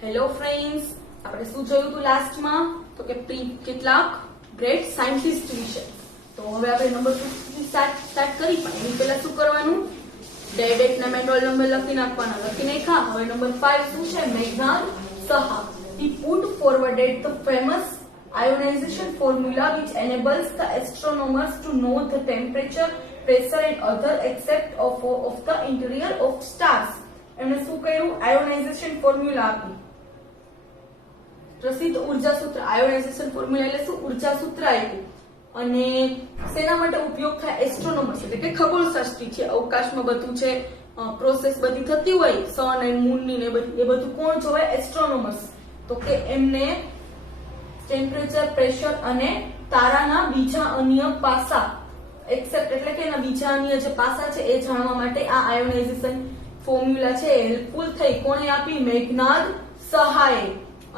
Hello friends, આપણે શું જોયું હતું લાસ્ટમાં? તો કે કેટલાક ગ્રેટ સાયન્ટિસ્ટ વિશે. તો હવે આપણે નંબર 2 થી સ્ટાર્ટ કરી, પણ એની પહેલા શું કરવાનું? ડેટ ના મેન્ડોલ નંબર લખી નાખવાના. લખી નાખ્યા. હવે નંબર 5 શું છે? Meghnad Saha. He put forwarded the famous ionization formula which enables the astronomers to know the temperature, pressure and other aspects of the interior of stars. એમણે શું કર્યું? આયોનાઇઝેશન ફોર્મ્યુલા આપી. પ્રસિદ્ધ ઉર્જા સૂત્ર. આયોનાઇઝેશન ફોર્મ્યુલા એટલે શું? ઉર્જા સૂત્ર આપ્યું. અને શેના માટે ઉપયોગ થાય? એસ્ટ્રોનોમર્સ એટલે કે ખગોળશાસ્ત્રી છે. અવકાશમાં બધું છે, પ્રોસેસ બધી થતી હોય, સન એન્ડ મૂન ની ને બધી, એ બધું કોણ જોવે? એસ્ટ્રોનોમર્સ. તો કે એમને ટેમ્પરેચર, પ્રેશર અને તારાના બીજા અન્ય પાસા એક્સેપ્ટ એટલે કે એના બીજા અન્ય જે પાસા છે એ જાણવા માટે આ આયોનાઇઝેશન ફોર્મ્યુલા છે હેલ્પફુલ થઈ. કોણે આપી? મેઘનાદ સહાએ.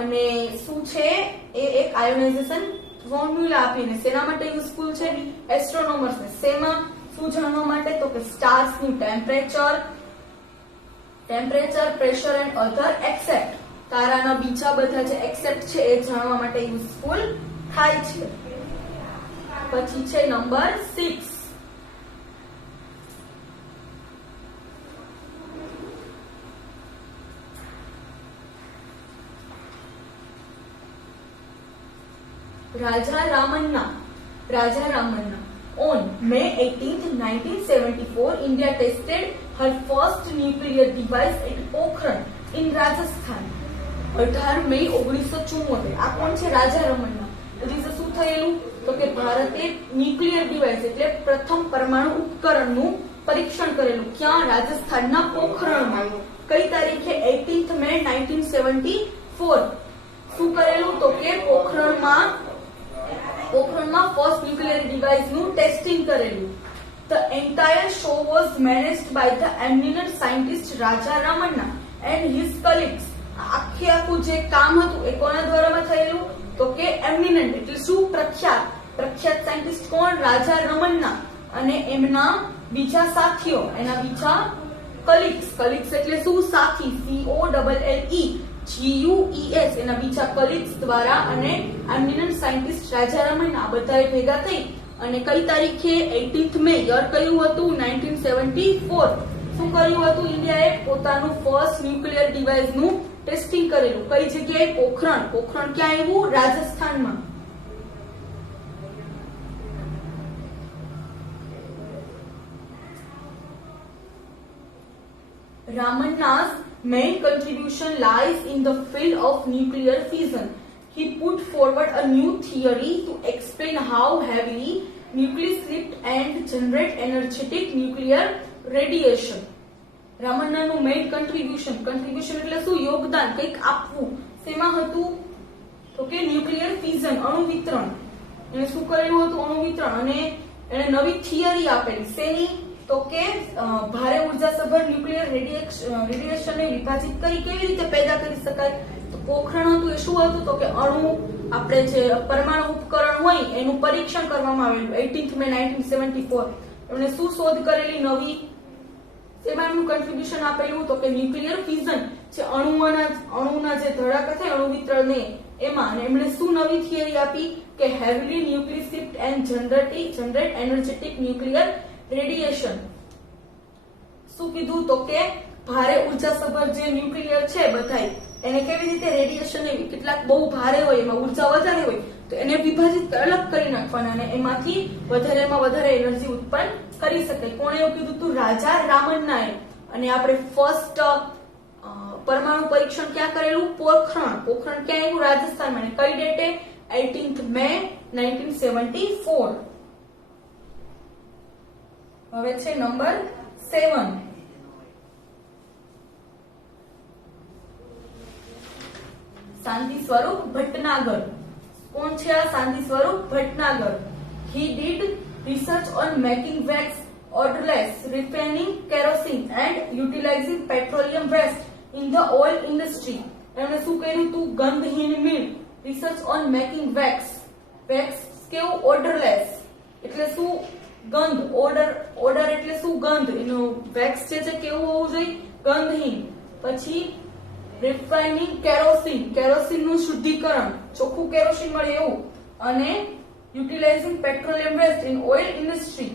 અને શું છે? એ એક આયોનાઇઝેશન ફોર્મ્યુલા આપીને શેના માટે યુઝફુલ છે? એસ્ટ્રોનોમર્સ ને. શેમાં? શું જાણવા માટે? તો કે સ્ટાર્સ નું temperature, pressure and other except, તારાના બીજા બધા જે એક્સેપ્ટ છે એ જાણવા માટે યુઝફુલ થાય છે. પછી છે number 6. Raja Ramanna. On May 18th, 1974, India tested her first nuclear device at Pokhran in Rajasthan. 18 મે 1974. આ કોણ છે? રાજા રમન્ના. દિવસે શું થયેલું? તો કે ભારતે ન્યુક્લિયર ડિવાઇસ એટલે પ્રથમ પરમાણુ ઉપકરણનું પરીક્ષણ કરેલું. ક્યાં? રાજસ્થાનના પોખરણમાં. કઈ તારીખે? 18th મે 1974. શું કરેલું? તો કે પોખરણમાં ફર્સ્ટ ન્યુક્લિયર ડિવાઇસ નું ટેસ્ટિંગ કરેલું. The entire show was managed by the eminent scientist Raja Ramanna and his colleagues. આખું જે કામ હતું એ કોના દ્વારામાં થયેલું? તો કે એમિનન્ટ એટલે શું? પ્રખ્યાત સાયન્ટિસ્ટ કોણ? રાજા રમન્ના અને એમના બીજા સાથીઓ, એના બીજા કલીગ્સ એટલે શું? સાથી. COLLEGUES એના બીજા કલીગ્સ દ્વારા અને એમિનન્ટ સાયન્ટિસ્ટ રાજા રમન્ના બધાએ ભેગા થઈ અને કઈ તારીખે? 18th મે. યર કયું હતું? 1974. શું કર્યું હતું? ઇન્ડિયાએ પોતાનું ફર્સ્ટ ન્યુક્લિયર ડિવાઇસ નું ટેસ્ટિંગ કરેલું. કઈ જગ્યાએ? પોખરણ. પોખરણ ક્યાં આવ્યું? રાજસ્થાનમાં. Ramanna's main contribution lies in the field of nuclear fission. He put forward a new theory to explain how heavily nucleus lift and generate energetic nuclear radiation. રામન્નાનું main contribution એટલે શું? યોગદાન, કંઈક આપવું. શેમાં હતું? તો કે ન્યુક્લિયર ફ્યુઝન, અણુ વિતરણ. એને શું કરેલું હતું? અણુ વિતરણ. અને એને નવી થિયરી આપેલી. શેની? તો કે ભારે ઉર્જાસભર ન્યુક્લિયર રેડિયેશનને વિભાજિત કરી કેવી રીતે પેદા કરી શકાય? તો પોખરણ હતું. એ શું હતું? તો કે અણુ, આપણે જે પરમાણુ ઉપકરણ હોય એનું પરીક્ષણ કરવામાં આવેલું. 18th મે 1974. એમણે શું શોધ કરેલી? નવી. એમાં એમનું કન્ટ્રીબ્યુશન આપેલું તો કે ન્યુક્લિયર ફ્યુઝન, જે અણુના જે ધડાકા થાય અણુ વિતરણ ને એમાં. અને એમણે શું નવી થિયરી આપી? કે heavily nucleus shift and generate energetic nuclear radiation. શું કીધું? તો કે ભારે ઉર્જાસભર જે ન્યુક્લિયર છે બધાય એને કેવી રીતે રેડિયેશન, કેટલાક બહુ ભારે હોય એમાં ઉર્જા વધારે હોય તો એને વિભાજિત અલગ કરી નાખવાના અને એમાંથી વધારે એનર્જી ઉત્પન્ન કરી શકે. કોણે એવું કીધું હતું? રાજા રામન્નાએ. અને આપણે ફર્સ્ટ પરમાણુ પરીક્ષણ ક્યાં કરેલું? પોખરણ. પોખરણ ક્યાં આવ્યું? રાજસ્થાનમાં. કઈ ડેટે? 18th મે 1974. હવે છે નંબર 7. શાંતિ સ્વરૂપ ભટનાગર. કોણ છે આ શાંતિ સ્વરૂપ Bhatnagar? He did research on making wax odorless, refining kerosene and utilizing petroleum waste in the oil industry. એમણે શું કર્યું હતું? ગંધહીન મીણ. Research on making wax. Wax કેવું? ઓડરલેસ એટલે શું? ગંધ. ઓડર એટલે શું? ગંધ. એનો વેક્સ છે કેવું હોવું જોઈએ? ગંધહીન. પછી રિફાઇનિંગ કેરોસીન, કેરોસીન નું શુદ્ધિકરણ, ચોખ્ખું કેરોસીન મળે એવું, અને utilizing petroleum waste in oil industry,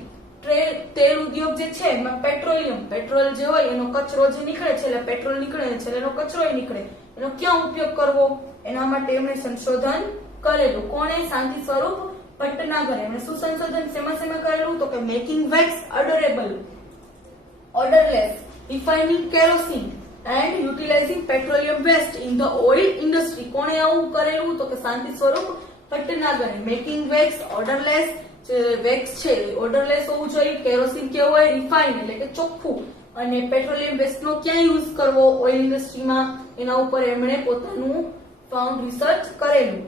તેલ ઉદ્યોગ જે છે એમાં પેટ્રોલિયમ, પેટ્રોલ જે હોય એનો કચરો જે નીકળે છે એટલે પેટ્રોલ નીકળે છે એનો કચરો નીકળે, એનો ક્યાં ઉપયોગ કરવો એના માટે એમણે સંશોધન કરેલું. કોણે? શાંતિ સ્વરૂપ ભટ્ટનાગર. એમણે શું સંશોધન શેમાં કરેલું? તો કે making wax odorless, odorless, refining kerosene and utilizing petroleum waste in the oil industry. કોણે આવું કરેલું? તો કે શાંતિ સ્વરૂપ ભટ્ટનાગરે. મેકિંગ વેક્સ odorless, વેક્સ છે odorless હોવું જોઈએ, કેરોસીન કેવું હોય? રિફાઇન એટલે કે ચોખ્ખું, અને પેટ્રોલિયમ વેસ્ટ નો ક્યાં યુઝ કરવો ઓઇલ ઇન્ડસ્ટ્રીમાં, એના ઉપર એમણે પોતાનું ફાઉન્ડ રિસર્ચ કરેલું.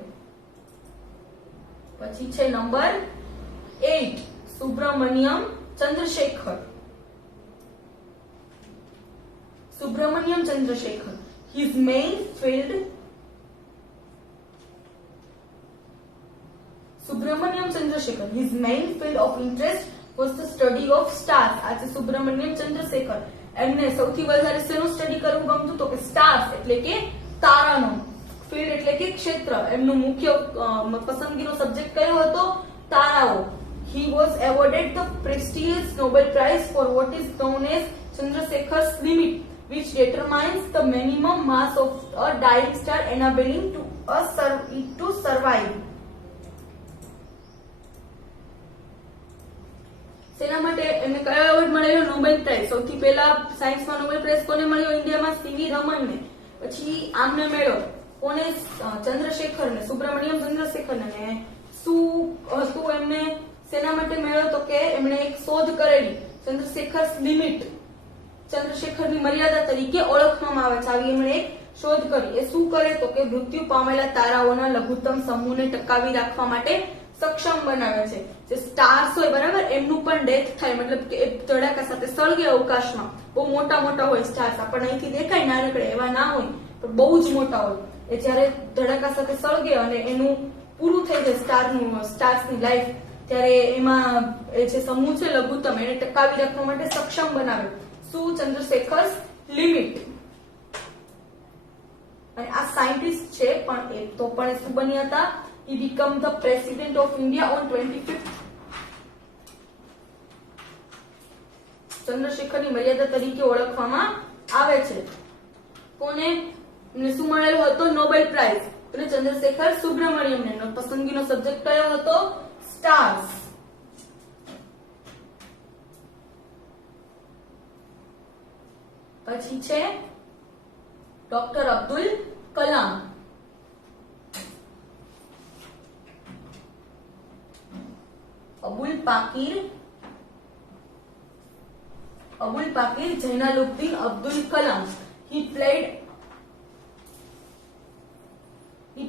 પછી છે number 8, Subramaniam Chandrasekhar. Subramaniam Chandrasekhar. His main field of interest was the study of stars. આજે સુબ્રમણ્યમ ચંદ્રશેખર એમને સૌથી વધારે શેનું સ્ટડી કરવું ગમતું? તો કે સ્ટાર્સ એટલે કે તારાનો. ફિલ્ડ એટલે કે ક્ષેત્ર. એમનું મુખ્ય પસંદગીનો સબ્જેક્ટ કયો હતો? તારાઓ. He was awarded the prestigious Nobel Prize for what is known as Chandrasekhar's limit, which determines the minimum mass of a dying star enabling it to survive. સેના માટે એમને કયો એવોર્ડ મળ્યો? Nobel price. સૌથી પહેલા સાયન્સમાં નોબેલ પ્રાઇઝ કોને મળ્યો? ઇન્ડિયામાં સીવી રમણને. પછી આમને મળ્યો કોને? ચંદ્રશેખરને, સુબ્રમણ્યમ ચંદ્રશેખરને. શું હતું એમને સેના માટે મળ્યો? તો કે એમણે એક શોધ કરેલી, ચંદ્રશેખર્સ લિમિટ, ચંદ્રશેખરની મર્યાદા તરીકે ઓળખવામાં આવે છે. આવી એમણે એક શોધ કરી. એ શું કરે? તો કે મૃત્યુ પામેલા તારાઓના લઘુત્તમ સમૂહને ટકાવી રાખવા માટે સક્ષમ બનાવે છે. જે સ્ટાર્સ હોય બરાબર, એમનું પણ ડેથ થાય, મતલબ કે એ ધડાકા સાથે સળગે અવકાશમાં. બહુ મોટા મોટા હોય સ્ટાર્સ, આપણને અહીંથી દેખાય નાનકડે એવા ના હોય, પણ બહુ જ મોટા હોય. એ જ્યારે ધડાકા સાથે સળગે અને એનું પૂરું થઈ જાય સ્ટાર્સની લાઈફ, ત્યારે એમાં એ જે સમૂહ છે લઘુત્તમ એને ટકાવી રાખવા માટે સક્ષમ બનાવે. શું? ચંદ્રશેખર્સ લિમિટ. અને આ સાયન્ટિસ્ટ છે પણ એ તો પણ શું બન્યા હતા? he became the president of India on 25th. ચંદ્રશેખરની મર્યાદા તરીકે ઓળખવામાં આવે છે. કોને શું મળેલો હતો? Nobel price. અને ચંદ્રશેખર સુબ્રમણ્યમને પસંદગીનો સબ્જેક્ટ કયો હતો? સ્ટાર્સ. પછી છે doctor Abdul Kalam. Abul Pakir Jainulabdeen Abdul Kalam. He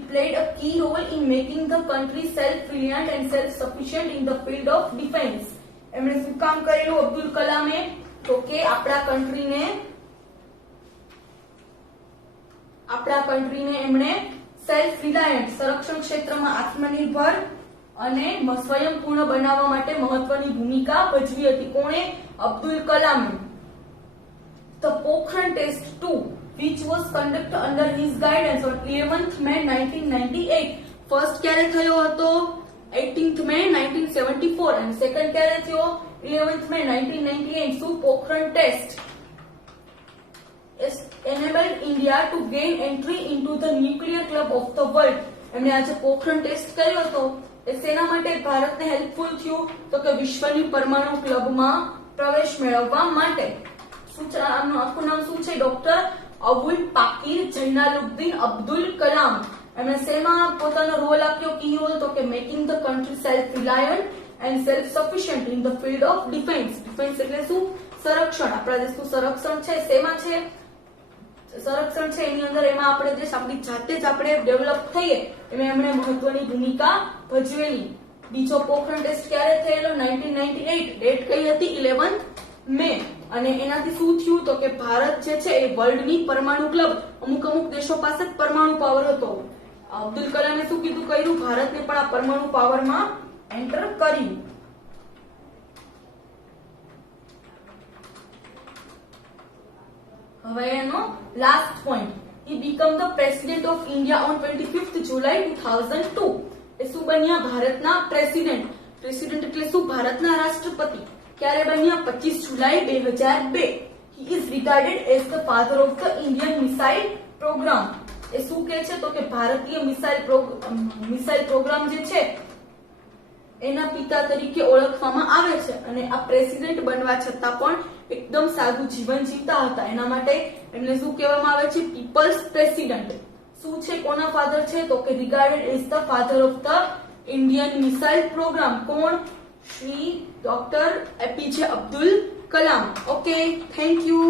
played a key role in making the country self-reliant and self-sufficient in the field of defense. એમણે શું કામ કરેલું અબ્દુલ કલામે? તો કે આપણા કન્ટ્રીને એમણે સેલ્ફ રિલાયન્ટ, સંરક્ષણ ક્ષેત્રમાં આત્મનિર્ભર અને સ્વયંપૂર્ણ બનાવવા માટે મહત્વની ભૂમિકા ભજવી હતી. કોણે? Abdul કલામે. The Pokhran Test 2, which was conducted under his guidance on 11th May 1998. First ક્યારે થયો હતો? 18th May 1974 અને સેકન્ડ ક્યારે થયો? 11th May 1998. શું? Pokhran test enabled India to gain entry into the nuclear club of the world. એમણે આજે Pokhran test કર્યો હતો એ શેના માટે ભારતને હેલ્પફુલ થયું? તો કે વિશ્વની પરમાણુ ક્લબમાં પ્રવેશ મેળવવા માટે. શું છે આમનું આખું નામ? શું છે? ડોક્ટર અબુલ પાકીર જૈનાલુબ્દીન અબ્દુલ કલામ. એમણે શેમાં પોતાનો રોલ આપ્યો? Key role. તો કે making the country self reliant and self sufficient in the field of defence. Defence એટલે શું? સંરક્ષણ. આપણા દેશનું સંરક્ષણ છે શેમાં છે? સંરક્ષણ છે એની અંદર. એમાં આપણે દેશ આપણી જાતે જ આપણે ડેવલપ થઈએ એમાં એમણે મહત્વની ભૂમિકા ભજવેલી. બીજો પોખરણ ટેસ્ટ ક્યારે થયેલો? 1998. ડેટ કઈ હતી? 11th May. અને એનાથી શું થયું? તો કે ભારત જે છે એ વર્લ્ડની પરમાણુ ક્લબ, અમુક દેશો પાસે પરમાણુ પાવર હતો. અબ્દુલ કલામે શું કીધું? કર્યું ભારતને પણ આ પરમાણુ પાવરમાં એન્ટર કર્યું. હવે એનો last point, He became the president of India on 25th July 2002. એ શું બન્યા? ભારતના પ્રેસિડેન્ટ. પ્રેસિડેન્ટ એટલે શું? ભારતના રાષ્ટ્રપતિ. ક્યારે બન્યા? 25 જુલાઈ 2002. He is regarded as the father of the Indian missile program. એ શું કહે છે? તો કે ભારતીય મિસાઇલ પ્રોગ્રામ જે છે એના પિતા તરીકે ઓળખવામાં આવે છે. અને આ પ્રેસિડેન્ટ બનવા છતાં પણ એકદમ સાદું જીવન જીવતા હતા. એના માટે એમને શું કહેવામાં આવે છે? People's president. શું છે? કોના ફાધર છે? તો કે regarded as the father of the Indian missile programme. કોણ? Shri doctor APJ Abdul Kalam. Okay, thank you.